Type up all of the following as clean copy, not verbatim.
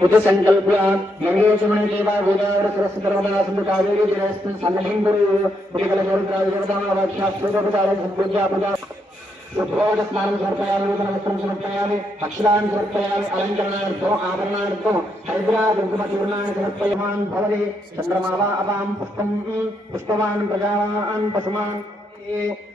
उत संकल्प मंगेशमणि देवा गोदावरी सरस्वती नर्मदा सिंधु कावेरी जलेस्मिन् सन्निधिं कुरु पुरीकलशोरुद्रादिदेवतामावाख्यास्तोत्रपदालं सम्पूज्य पूजा उद्भोग स्नानं समर्पयामि नूतनवस्त्रं समर्पयामि अक्षरान् समर्पयामि अलङ्करणार्थो आभरणार्थो हरिद्राकुङ्कुमचूर्णानि समर्पयमान् भवति चन्द्रमा वा अपां पुष्पवान् प्रजावान् पशुमान्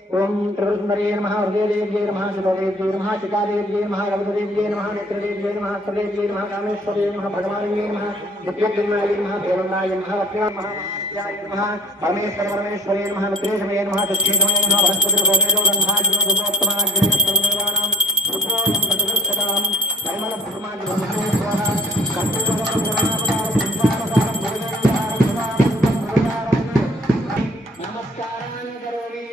ओम त्रिपुरसुंदरी नमः हृदयदेव्यै नमः शिवदेव्यै नमः चितादेव्यै नमः रवदेव्यै नमः नेत्रदेव्यै नमः सर्वेभ्यै नमः कामेश्वर्यै नमः भगवान्यै नमः विद्युद्गणाय नमः देवनाय नमः रत्नाय नमः महात्याय नमः परमेश्वरये नमः वित्रेशमये नमः चक्षुषमये नमः बृहस्पतिर्गोमेतो गन्धाग्निरुद्रोत्तमाग्निरुद्रमेवानां रुद्रों प्रतिष्ठतां परिमलभस्माग्निरुद्रो स्वाहा नमस्काराणि करोमि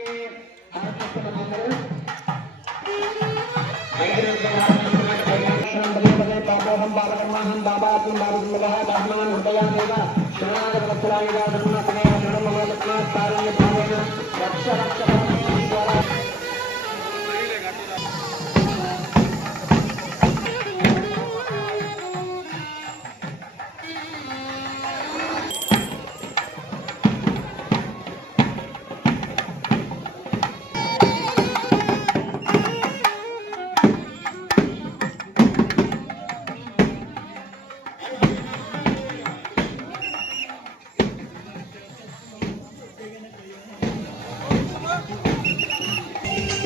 पापोहं पापकर्माहं पापात्मं पापसम्भवः पाप्मान् हृदयामेव शरणागतवत्सलाय धर्मस्मेव शरणं मम तस्मात् कारुण्यभावेन रक्ष रक्ष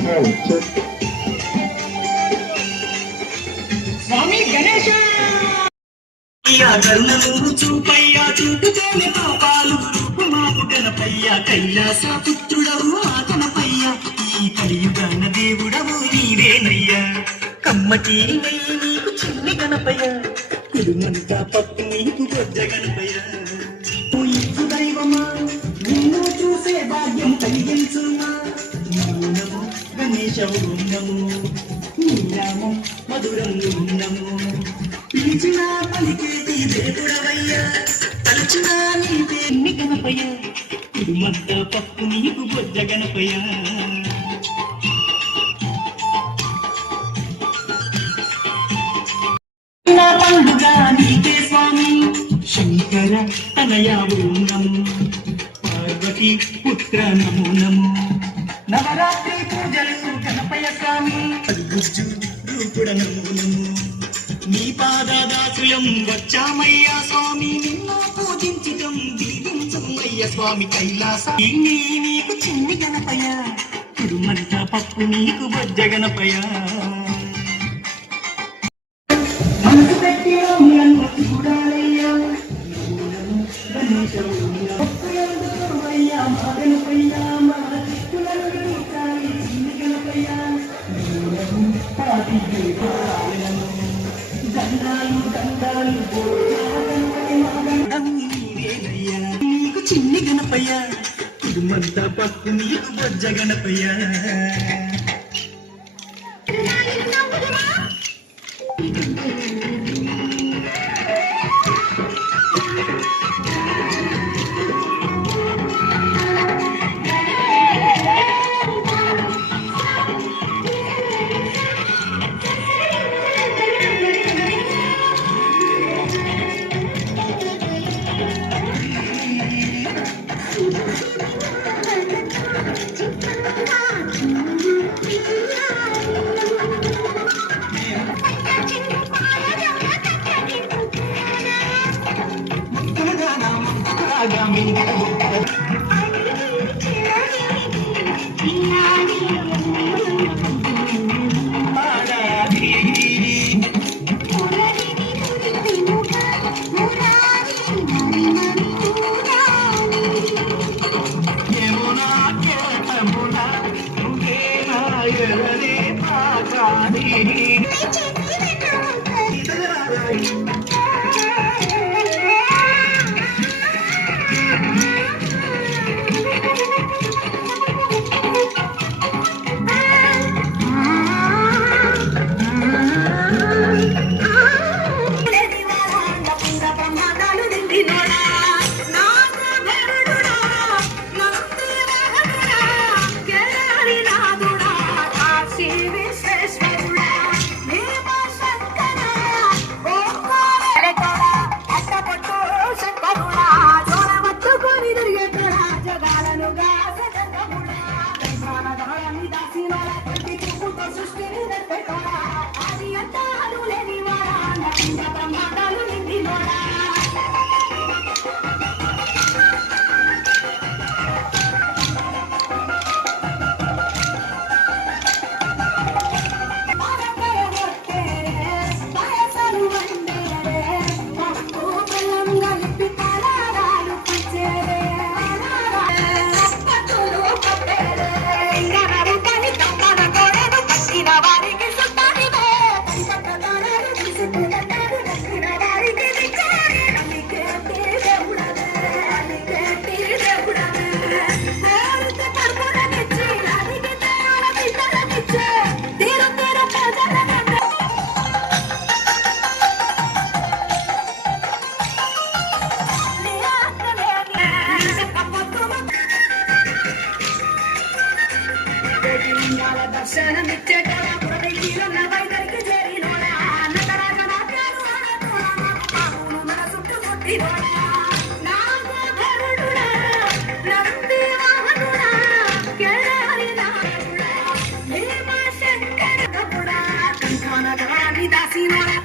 परमेश्वर स्वामी गणेश గరుణను చూపయ్యా చూపుతోనే పాపాలు రూపుమాపు గణపయ్యా కైలాస పుత్రుడవు ఆ గణపయ్యా ఈ కలియుగాన దేవుడవు నీవేనయ్యా కమ్మటి నీకు చిన్ని గణపయ్యా కుడుమంతా పప్పు నీకు గొజ్జ గణపయ్యా ఇచ్చు దైవమా నిన్ను చూసే భాగ్యం కలిగించుమా నమో గణేశ నమో నీ నామం మధురం నమో పిలిచినా పలికేటి దేవుడవయ్యా తలచినా నీ పేర్ని గణపయ్యా కుడుమంతా పప్పు నీకు బొజ్జ గణపయ్యా పండుగ నీకే స్వామి శంకర తనయా నమో పార్వతి పుత్ర నమో నమో నవరాత్రి పూజలు గణపయ్య స్వామి అద్భుజు రూపుడ నమో నమో నీ పాదదాసుయం వచ్చామయ్యా స్వామి నిన్ను పూజించటం దీవించమయ్య స్వామి కైలాస నీకు చిన్ని గణపయ్య కుడుమంట పప్పు నీకు బొజ్జ గణపయ్య మనసు పెట్టి చూడాలయ్యా గణేశయ్యా మా గణపయ్యా మా చిక్కులను చిన్ని గణపయ్యా నీకు చిన్ని గణపయ్య కుడుమంతా పప్పు నీకు బొజ్జ గణపయ్య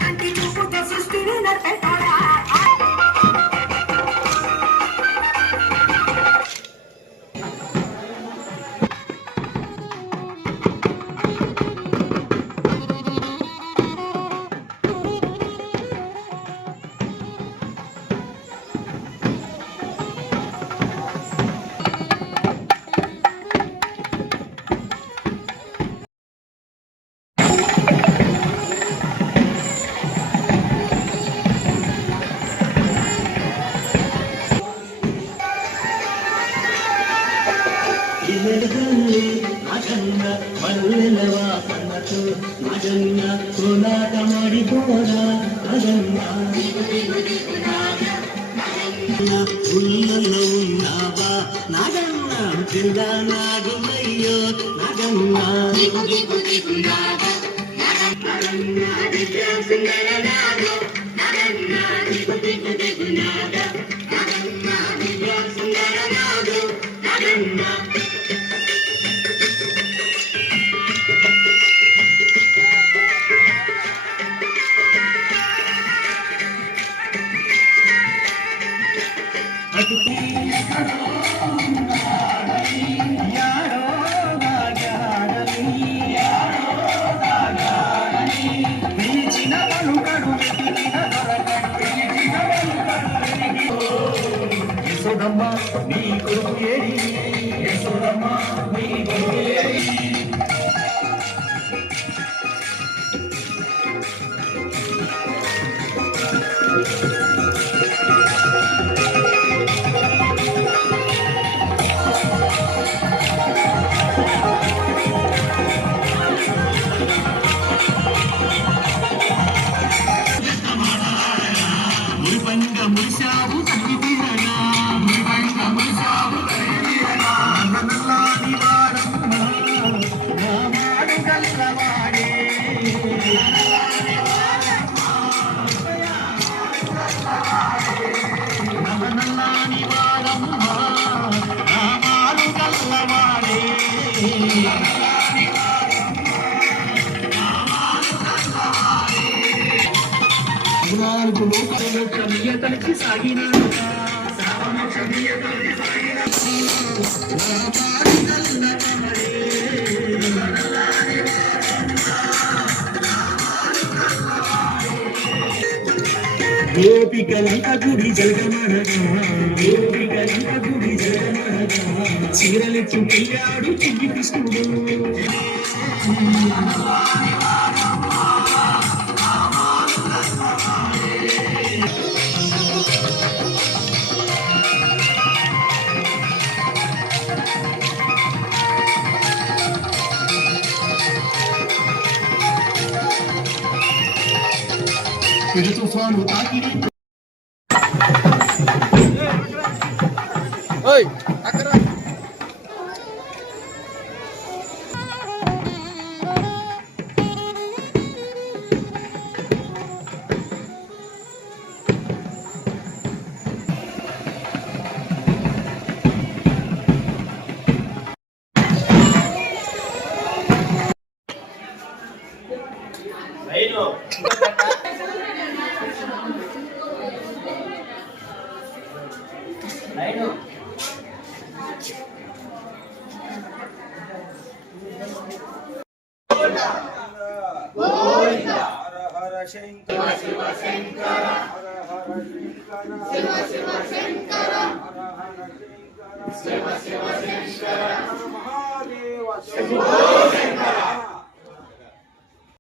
కంటి చూపుతో సృష్టిని నడిపెట్టాడా నాగన్న మల్లెల వాసనతో నాగన్న కోలాట మాడిపోడా నాగన్న ఉల్లలో ఉన్నావా నాగన్న పిల్ల నాగుమయ్యో నాగన్న యశోదమ్మ నీ కొడుకు ఏడి యశోదమ్మ నీ కొడుకు ఏడి మురిపంగ మురిశావు తల్లి తీరగా మురిపంగ మురిశావు తల్లి తీరగా నల్లనల్లాని వాడమ్మ నా వాడు గల్లవాడే నల్లనల్లాని వాడమ్మ నా వాడు గల్లవాడే నాలుగు లోకాలు క్షమియతలిచి సాగినాడు గోపికలంత గుడి జగమనగా గోపికలంత గుడి జగమనగా చీరలెత్తు పెళ్ళాడు చిన్ని కృష్ణుడు పెను తుఫాను తాకి శంకర శివ శంకర హర హర శంకర శివ శివ శంకర హర హర శంకర శివ శివ శంకర మహాదేవ శంభో శంకర